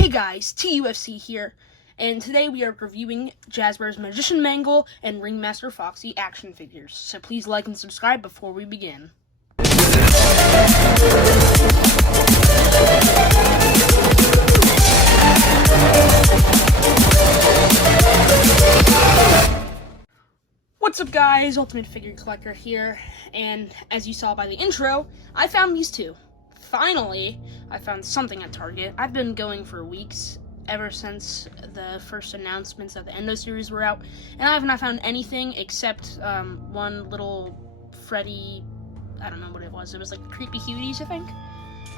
Hey guys, TUFC here, and today we are reviewing Jazwares Magician Mangle and Ringmaster Foxy action figures, so please like and subscribe before we begin. What's up guys, Ultimate Figure Collector here, and as you saw by the intro, I found these two. Finally, I found something at Target. I've been going for weeks, ever since the first announcements of the Endo series were out, and I have not found anything except one little Freddy, I don't know what it was like Creepy Cuties, I think.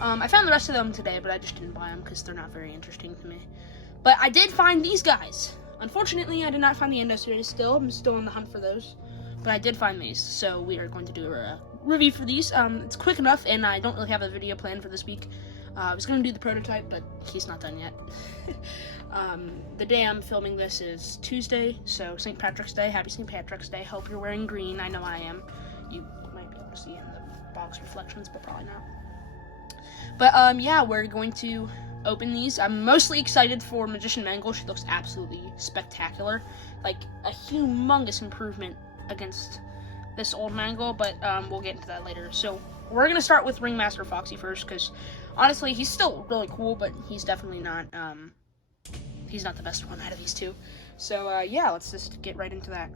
I found the rest of them today, but I just didn't buy them because they're not very interesting to me. But I did find these guys. Unfortunately, I did not find the Endo series still. I'm still on the hunt for those, but I did find these, so we are going to do a review for these. It's quick enough, and I don't really have a video planned for this week. I was going to do the prototype, but he's not done yet. The day I'm filming this is Tuesday, so St. Patrick's Day. Happy St. Patrick's Day. Hope you're wearing green. I know I am. You might be able to see in the box reflections, but probably not. But, yeah, we're going to open these. I'm mostly excited for Magician Mangle. She looks absolutely spectacular. Like, a humongous improvement against this old Mangle, but we'll get into that later. So we're gonna start with Ringmaster Foxy first, because honestly he's still really cool, but he's definitely not he's not the best one out of these two. So yeah, let's just get right into that.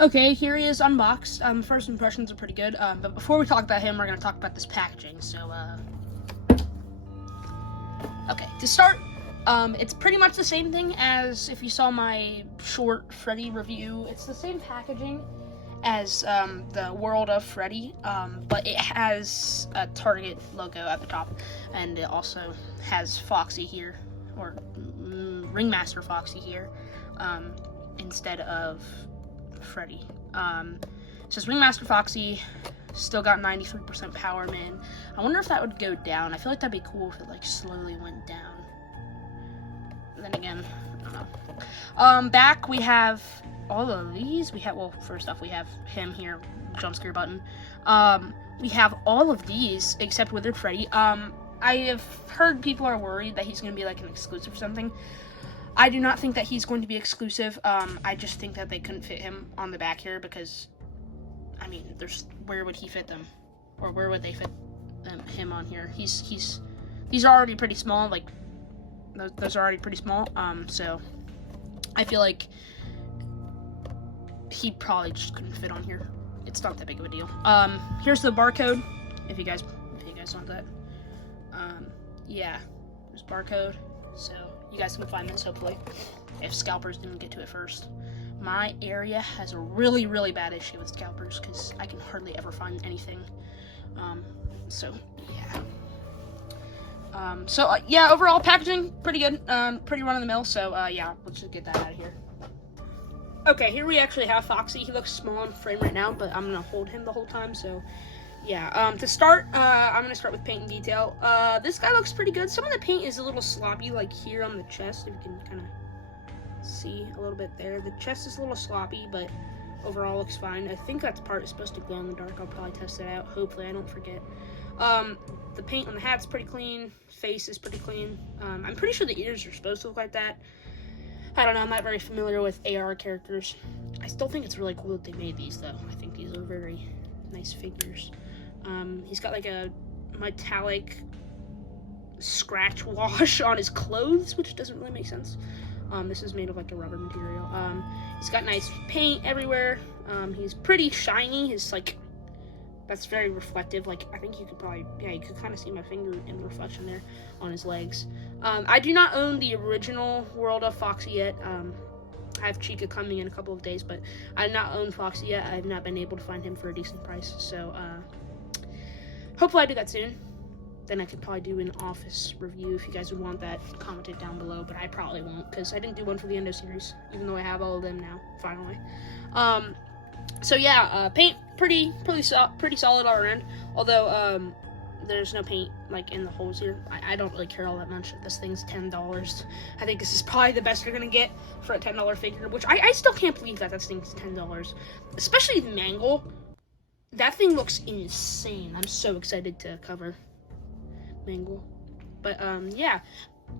Okay, here he is unboxed. First impressions are pretty good, but before we talk about him, we're gonna talk about this packaging. So okay, to start, it's pretty much the same thing as if you saw my short Freddy review. It's the same packaging as the World of Freddy, but it has a Target logo at the top, and it also has Foxy here, or Ringmaster Foxy here, instead of Freddy. It says Ringmaster Foxy, still got 93% power, man. I wonder if that would go down. I feel like that'd be cool if it like slowly went down. Then again, I don't know. Back we have all of these. Well, first off, we have him here, jump scare button. We have all of these except Withered Freddy. I have heard people are worried that he's going to be like an exclusive or something. I do not think that he's going to be exclusive. I just think that they couldn't fit him on the back here because, I mean, where would he fit them, or where would they fit him on here? These are already pretty small. Like, those are already pretty small, so I feel like he probably just couldn't fit on here. It's not that big of a deal. Here's the barcode, if you guys want that. Yeah, there's barcode, so you guys can find this, hopefully, if scalpers didn't get to it first. My area has a really, really bad issue with scalpers, because I can hardly ever find anything, so, yeah. Yeah, overall packaging pretty good, pretty run-of-the-mill. So yeah, let's just get that out of here. Okay, here we actually have Foxy. He looks small in frame right now, but I'm gonna hold him the whole time. So yeah, to start, I'm gonna start with paint and detail. This guy looks pretty good. Some of the paint is a little sloppy, like here on the chest. If you can kind of see a little bit there, the chest is a little sloppy, but overall looks fine. I think that part is supposed to glow in the dark. I'll probably test it out. Hopefully, I don't forget. The paint on the hat's pretty clean. Face is pretty clean. I'm pretty sure the ears are supposed to look like that. I don't know, I'm not very familiar with AR characters. I still think it's really cool that they made these, though. I think these are very nice figures. He's got like a metallic scratch wash on his clothes, which doesn't really make sense. This is made of like a rubber material. He's got nice paint everywhere. He's pretty shiny. He's like, that's very reflective. Like, I think you could probably, yeah, you could kind of see my finger in the reflection there on his legs. I do not own the original World of Foxy yet. I have Chica coming in a couple of days, but I do not own Foxy yet. I have not been able to find him for a decent price. So, hopefully I do that soon. Then I could probably do an office review if you guys would want that. Comment it down below, but I probably won't because I didn't do one for the Endo series, even though I have all of them now, finally. So yeah, paint pretty solid all around. Although there's no paint like in the holes here. I don't really care all that much. This thing's $10. I think this is probably the best you're gonna get for a $10 figure, which I still can't believe that this thing's $10. Especially Mangle. That thing looks insane. I'm so excited to cover Mangle. But yeah,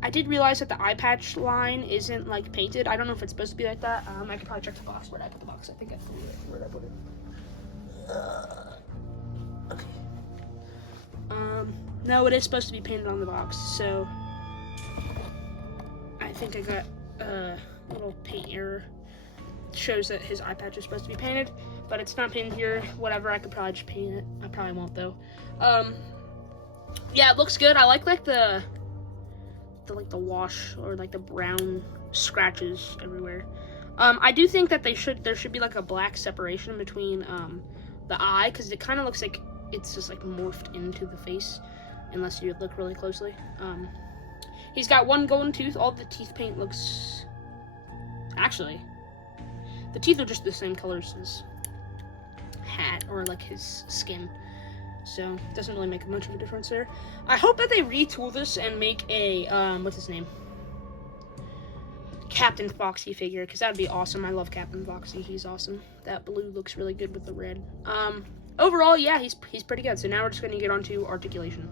I did realize that the eye patch line isn't like painted. I don't know if it's supposed to be like that. I could probably check the box. Where did I put the box? I think I threw it. Where did I put it? Okay. No, it is supposed to be painted on the box. So I think I got a little paint error. It shows that his eye patch is supposed to be painted, but it's not painted here. Whatever, I could probably just paint it. I probably won't though. Yeah, it looks good. I like the wash or like the brown scratches everywhere. I do think that there should be like a black separation between the eye, because it kind of looks like it's just like morphed into the face unless you look really closely. He's got one golden tooth. All the teeth paint looks, actually, the teeth are just the same color as his hat or like his skin. So it doesn't really make much of a difference there. I hope that they retool this and make a what's his name? Captain Foxy figure, because that would be awesome. I love Captain Foxy. He's awesome. That blue looks really good with the red. Overall, yeah, he's pretty good. So now we're just going to get on to articulation.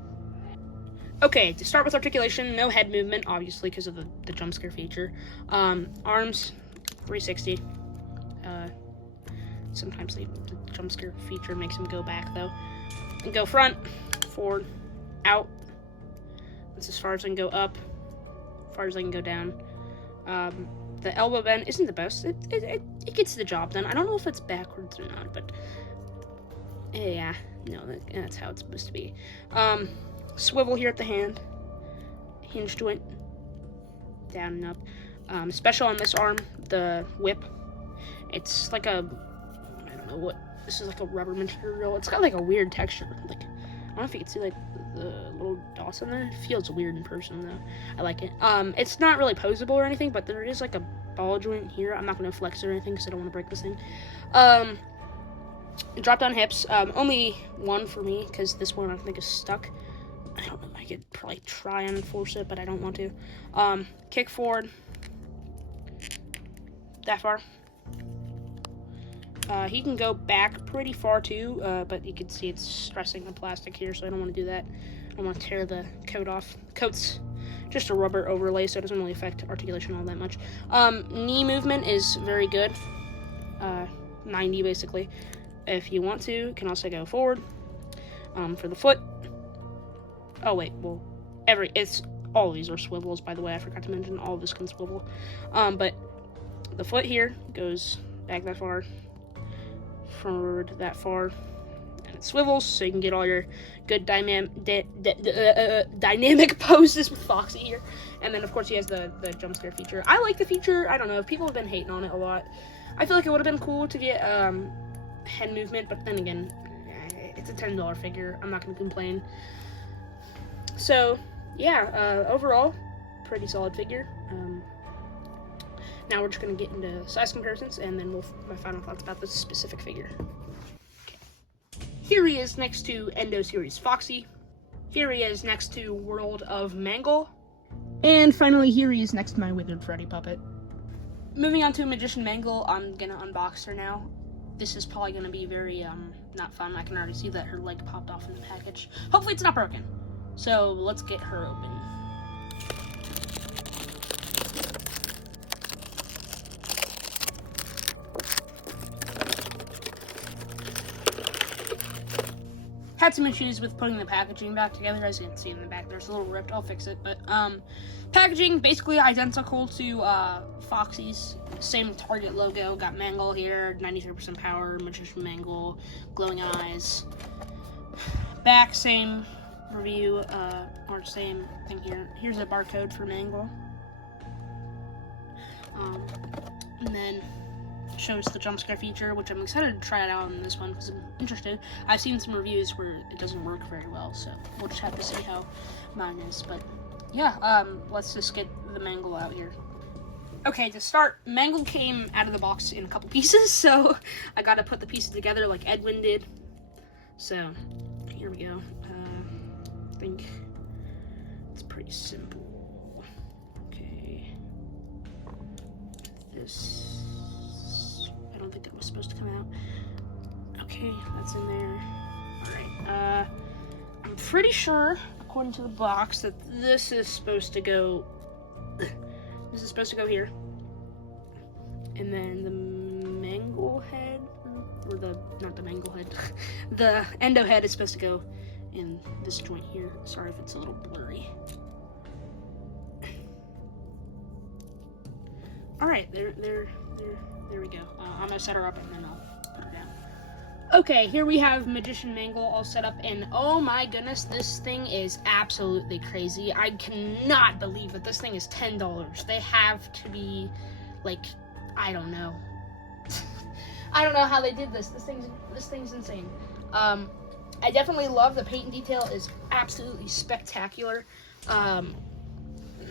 Okay, to start with articulation, no head movement, obviously, because of the jump scare feature. Arms, 360. Sometimes the jump scare feature makes him go back, though. And go front, forward, out. That's as far as I can go up, as far as I can go down. The elbow bend isn't the best. It gets the job done. I don't know if it's backwards or not, but yeah, no, that's how it's supposed to be. Swivel here at the hand, hinge joint, down and up. Special on this arm, the whip. It's like a, I don't know what, this is like a rubber material. It's got like a weird texture. Like, I don't know if you can see like the little dots in there. It feels weird in person though. I like it. It's not really posable or anything, but there is like a ball joint here. I'm not going to flex it or anything because I don't want to break this thing. Drop down hips. Only one for me because this one I think is stuck. I don't know. I could probably try and force it, but I don't want to. Kick forward. That far. He can go back pretty far too, but you can see it's stressing the plastic here, so I don't want to do that. I don't want to tear the coat off. Coat's just a rubber overlay, so it doesn't really affect articulation all that much. Knee movement is very good. 90 basically. If you want to, you can also go forward. For the foot. Oh wait, well, all of these are swivels, by the way. I forgot to mention all of this can swivel. But the foot here goes back that far, forward that far, and it swivels, so you can get all your good dynamic poses with Foxy here. And then, of course, he has the jump scare feature. I like the feature. I don't know. People have been hating on it a lot. I feel like it would have been cool to get head movement, but then again, it's a $10 figure. I'm not going to complain. So, yeah, overall, pretty solid figure. Now we're just going to get into size comparisons, and then my final thoughts about this specific figure. Okay. Here he is next to Endo Series Foxy. Here he is next to World of Mangle. And finally, here he is next to my Withered Freddy puppet. Moving on to Magician Mangle, I'm going to unbox her now. This is probably going to be very, not fun. I can already see that her leg popped off in the package. Hopefully it's not broken. So, let's get her open. Had some issues with putting the packaging back together. As you can see in the back, there's a little ripped. I'll fix it. But, packaging, basically identical to, Foxy's. Same Target logo. Got Mangle here, 93% power, Magician Mangle, glowing eyes. Back, same review, or same thing here. Here's a barcode for Mangle. And then shows the jump scare feature, which I'm excited to try it out on this one because I'm interested. I've seen some reviews where it doesn't work very well, so we'll just have to see how mine is. But yeah, let's just get the Mangle out here. Okay, to start, Mangle came out of the box in a couple pieces, so I gotta put the pieces together like Edwin did. So, here we go. I think it's pretty simple. Okay. This, I don't think that was supposed to come out. Okay, that's in there. Alright, I'm pretty sure, according to the box, that this is supposed to go... This is supposed to go here. And then the mangle head, or not the mangle head, the endo head is supposed to go in this joint here. Sorry if it's a little blurry. Alright, there we go. I'm gonna set her up and then I'll put her down. Okay, here we have Magician Mangle all set up, and oh my goodness, this thing is absolutely crazy. I cannot believe that this thing is $10. They have to be, like, I don't know. I don't know how they did this. This thing's insane. I definitely love the paint detail. Is absolutely spectacular.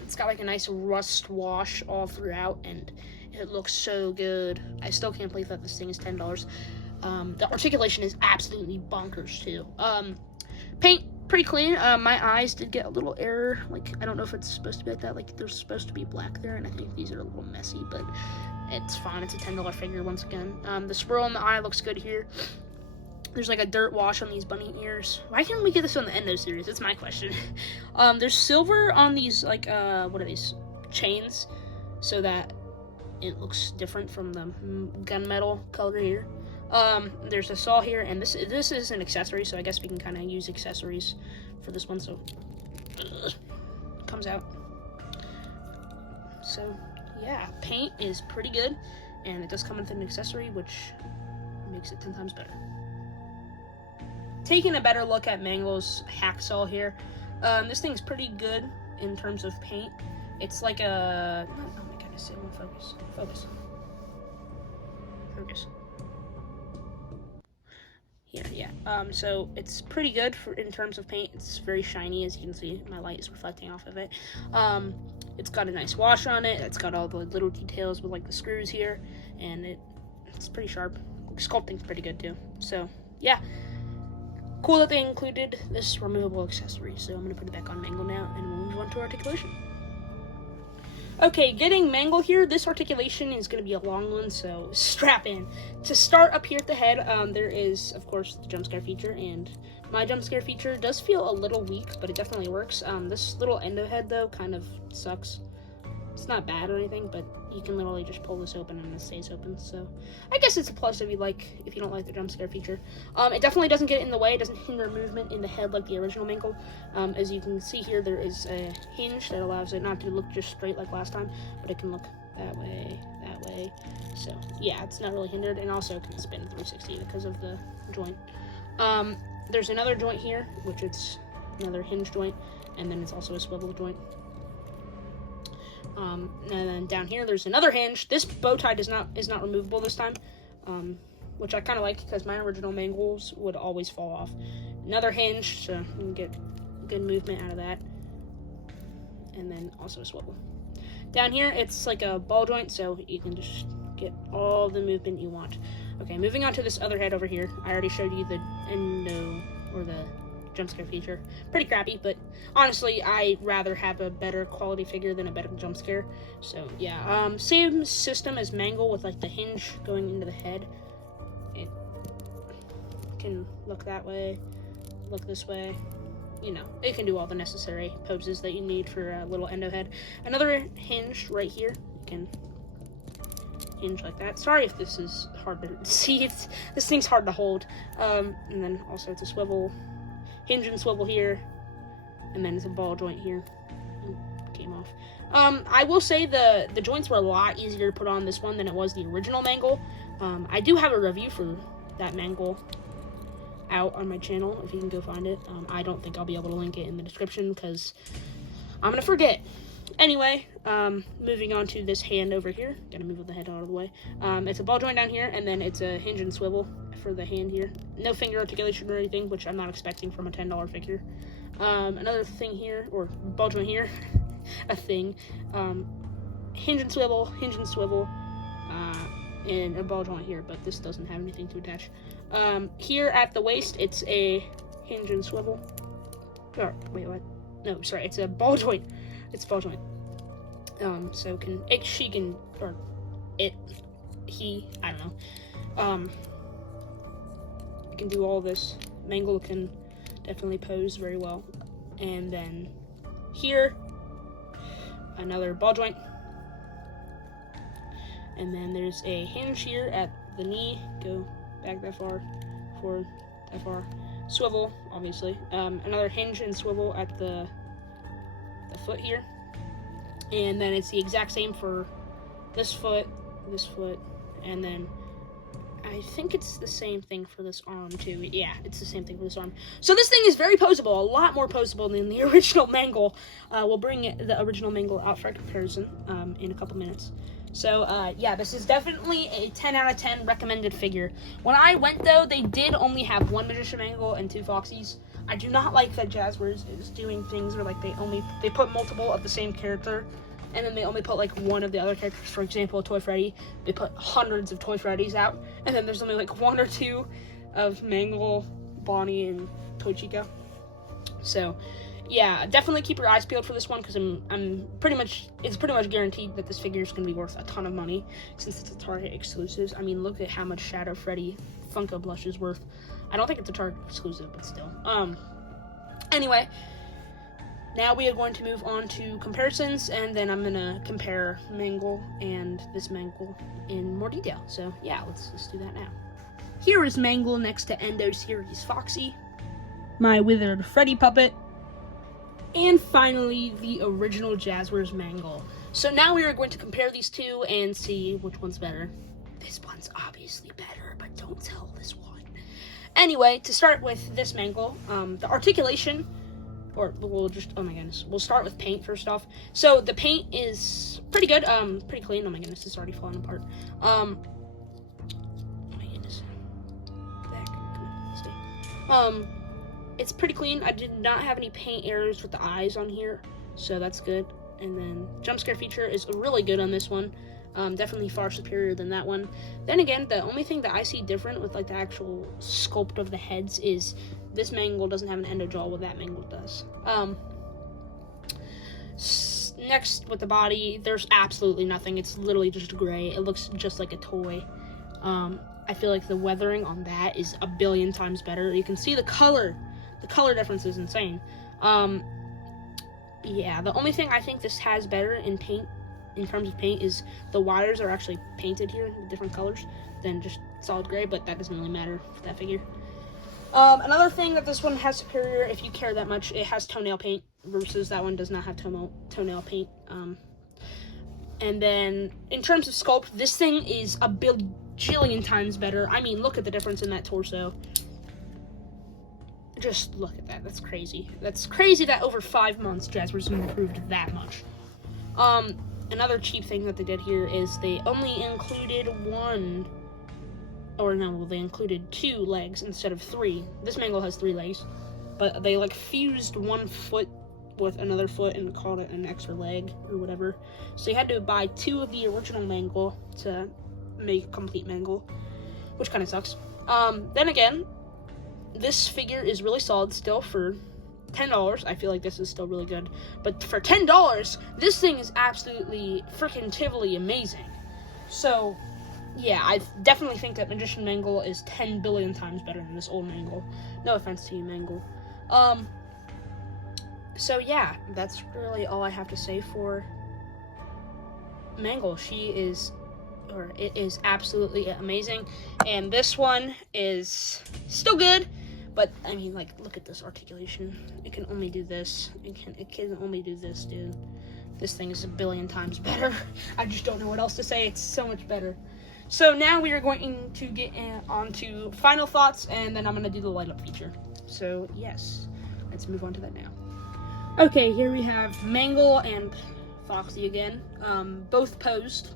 It's got like a nice rust wash all throughout, and it looks so good. I still can't believe that this thing is $10. The articulation is absolutely bonkers too. Paint pretty clean. My eyes did get a little error. Like, I don't know if it's supposed to be like that. Like, there's supposed to be black there, and I think these are a little messy, but it's fine. It's a $10 figure once again. The swirl in the eye looks good here. There's like a dirt wash on these bunny ears. Why can't we get this on the Endo series? That's my question. There's silver on these, like, what are these? Chains, so that it looks different from the gunmetal color here. There's a saw here, and this is an accessory, so I guess we can kind of use accessories for this one, so comes out. So yeah, paint is pretty good, and it does come with an accessory, which makes it 10 times better. Taking a better look at Mangle's hacksaw here, this thing's pretty good in terms of paint. It's like a, oh my goodness, it won't focus. Here, yeah. So it's pretty good in terms of paint. It's very shiny, as you can see. My light is reflecting off of it. It's got a nice wash on it. It's got all the little details with like the screws here, and it's pretty sharp. Sculpting's pretty good too. So yeah, cool that they included this removable accessory. So I'm gonna put it back on Mangle now, and we'll move on to articulation. Okay, getting Mangle here, this articulation is going to be a long one, so strap in. To start up here at the head, there is, of course, the jump scare feature, and my jump scare feature does feel a little weak, but it definitely works. This little endo head, though, kind of sucks. It's not bad or anything, but you can literally just pull this open and it stays open, so I guess it's a plus if you don't like the jump scare feature. It definitely doesn't get in the way. It doesn't hinder movement in the head like the original Mangle. As you can see here, there is a hinge that allows it not to look just straight like last time, but it can look that way. So yeah, it's not really hindered, and also it can spin 360 because of the joint. There's another joint here, which it's another hinge joint, and then it's also a swivel joint. And then down here, there's another hinge. This bow tie is not removable this time, which I kind of like because my original Mangles would always fall off. Another hinge, so you can get good movement out of that. And then also a swivel. Down here, it's like a ball joint, so you can just get all the movement you want. Okay, moving on to this other head over here. I already showed you the endo, or the jump scare feature. Pretty crappy, but honestly, I'd rather have a better quality figure than a better jump scare. So yeah, same system as Mangle with like the hinge going into the head. It can look that way, look this way. You know, it can do all the necessary poses that you need for a little endo head. Another hinge right here. You can hinge like that. Sorry if this is hard to see. This thing's hard to hold. And then also it's a swivel. Hinge and swivel here, and then it's a ball joint here. Came off. I will say the joints were a lot easier to put on this one than it was the original Mangle. I do have a review for that Mangle out on my channel, if you can go find it. I don't think I'll be able to link it in the description because I'm gonna forget. Anyway, moving on to this hand over here. Gotta move the head out of the way. It's a ball joint down here, and then it's a hinge and swivel for the hand here. No finger articulation or anything, which I'm not expecting from a $10 figure. Another thing here, or ball joint here, a thing. Hinge and swivel, and a ball joint here, but this doesn't have anything to attach. Here at the waist, it's a hinge and swivel. Or, wait, what? No, sorry, it's a ball joint. It's a ball joint. So he, I don't know. can do all this. Mangle can definitely pose very well. And then here, another ball joint. And then there's a hinge here at the knee. Go back that far, forward that far. Swivel, obviously. Another hinge and swivel at the foot here. And then it's the exact same for this foot, and then I think it's the same thing for this arm too. Yeah, it's the same thing for this arm. So this thing is very poseable, a lot more poseable than the original Mangle. We'll bring the original Mangle out for comparison in a couple minutes. So yeah, this is definitely a 10 out of 10 recommended figure. When I went though, they did only have one Magician Mangle and 2 Foxies. I do not like that Jazwares is doing things where like they put multiple of the same character, and then they only put like one of the other characters. For example, Toy Freddy, they put hundreds of Toy Freddys out, and then there's only like 1 or 2 of Mangle, Bonnie, and Toy Chico. So yeah, definitely keep your eyes peeled for this one, because it's pretty much guaranteed that this figure is going to be worth a ton of money since it's a Target exclusive. I mean, look at how much Shadow Freddy Funko Blush is worth. I don't think it's a Target exclusive, but still. Anyway, now we are going to move on to comparisons, and then I'm gonna compare Mangle and this Mangle in more detail. So yeah, let's do that now. Here is Mangle next to Endo Series Foxy, my Withered Freddy puppet, and finally the original Jazwares Mangle. So now we are going to compare these two and see which one's better. This one's obviously better, but don't tell this one. Anyway, to start with this Mangle, the articulation, or we'll start with paint first off. So the paint is pretty good, pretty clean. Oh my goodness, it's already falling apart. Oh my goodness. Back, come on, stay. It's pretty clean. I did not have any paint errors with the eyes on here, so that's good. And then jump scare feature is really good on this one. Definitely far superior than that one. Then again, the only thing that I see different with like the actual sculpt of the heads is this Mangle doesn't have an endo jaw, what that Mangle does. Next with the body, there's absolutely nothing. It's literally just gray. It looks just like a toy. I feel like the weathering on that is a billion times better. You can see the color. The color difference is insane. Yeah, the only thing I think this has better in paint, in terms of paint, is the wires are actually painted here in different colors than just solid gray, but that doesn't really matter for that figure. Another thing that this one has superior, if you care that much, it has toenail paint versus that one does not have toenail paint. And then in terms of sculpt, this thing is a bajillion times better. I mean, look at the difference in that torso. Just look at that. That's crazy. That's crazy that over 5 months Jazwares improved that much. Another cheap thing that they did here is they only included they included 2 legs instead of 3. This Mangle has 3 legs, but they like fused one foot with another foot and called it an extra leg or whatever. So you had to buy 2 of the original Mangle to make a complete Mangle, which kind of sucks. Then again, this figure is really solid still for $10. I feel like this is still really good. But for $10, this thing is absolutely freaking tivoli amazing. So, yeah, I definitely think that Magician Mangle is 10 billion times better than this old Mangle. No offense to you, Mangle. So, yeah, that's really all I have to say for Mangle. It is absolutely amazing. And this one is still good. But, I mean, like, look at this articulation. It can only do this. It can only do this, dude. This thing is a billion times better. I just don't know what else to say. It's so much better. So, now we are going to get on to final thoughts, and then I'm going to do the light up feature. So, yes. Let's move on to that now. Okay, here we have Mangle and Foxy again. Both posed.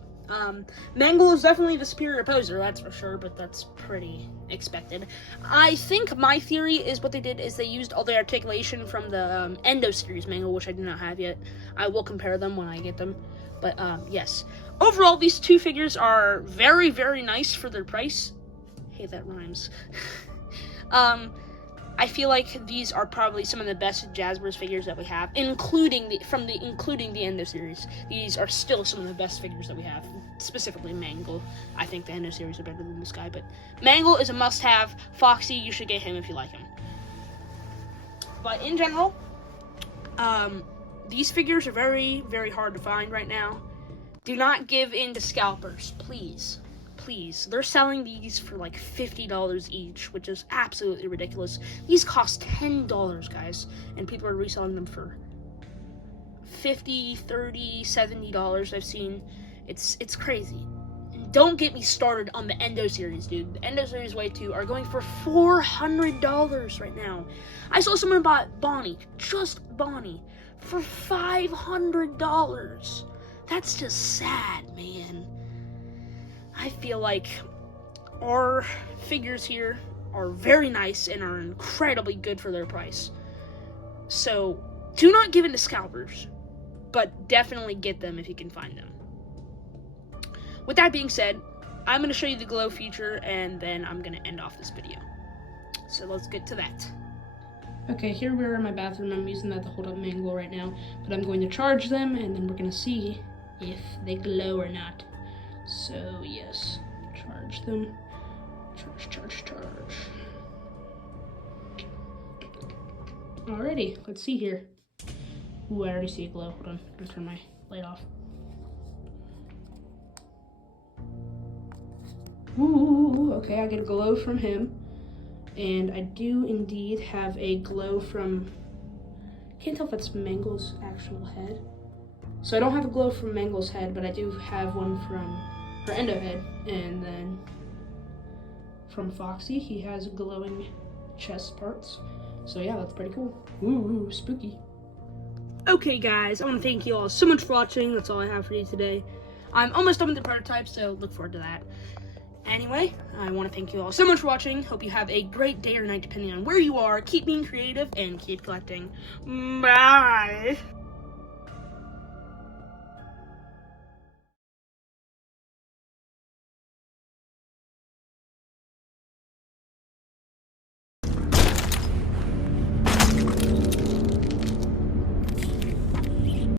Mangle is definitely the superior poser, that's for sure, but that's pretty expected. I think my theory is what they did is they used all the articulation from the Endo Series Mangle, which I do not have yet. I will compare them when I get them, but yes. Overall, these 2 figures are very, very nice for their price. Hey, that rhymes. I I feel like these are probably some of the best Jazwares figures that we have, including the Endo series. These are still some of the best figures that we have, specifically Mangle. I think the Endo series are better than this guy, but Mangle is a must-have. Foxy, you should get him if you like him. But in general, these figures are very, very hard to find right now. Do not give in to scalpers, please. Please. They're selling these for like $50 each, which is absolutely ridiculous. These cost $10, guys, and people are reselling them for $50, $30, $70. I've seen. It's crazy. Don't get me started on the Endo series, dude. The Endo series Wave 2 are going for $400 right now. I saw someone bought Bonnie, just Bonnie, for $500. That's just sad, man. I feel like our figures here are very nice and are incredibly good for their price. So, do not give in to scalpers, but definitely get them if you can find them. With that being said, I'm going to show you the glow feature, and then I'm going to end off this video. So let's get to that. Okay, here we're in my bathroom. I'm using that to hold up Mangle right now, but I'm going to charge them, and then we're going to see if they glow or not. So, yes, charge them. Charge. Alrighty, let's see here. Ooh, I already see a glow. Hold on, I'm going to turn my light off. Ooh, okay, I get a glow from him. And I do indeed have a glow from... Can't tell if that's Mangle's actual head. So I don't have a glow from Mangle's head, but I do have one from her Endo head. And then from Foxy, he has glowing chest parts. So yeah, that's pretty cool. Ooh, spooky. Okay guys, I want to thank you all so much for watching. That's all I have for you today. I'm almost done with the prototype, so look forward to that. Anyway, I want to thank you all so much for watching. Hope you have a great day or night depending on where you are. Keep being creative and keep collecting. Bye!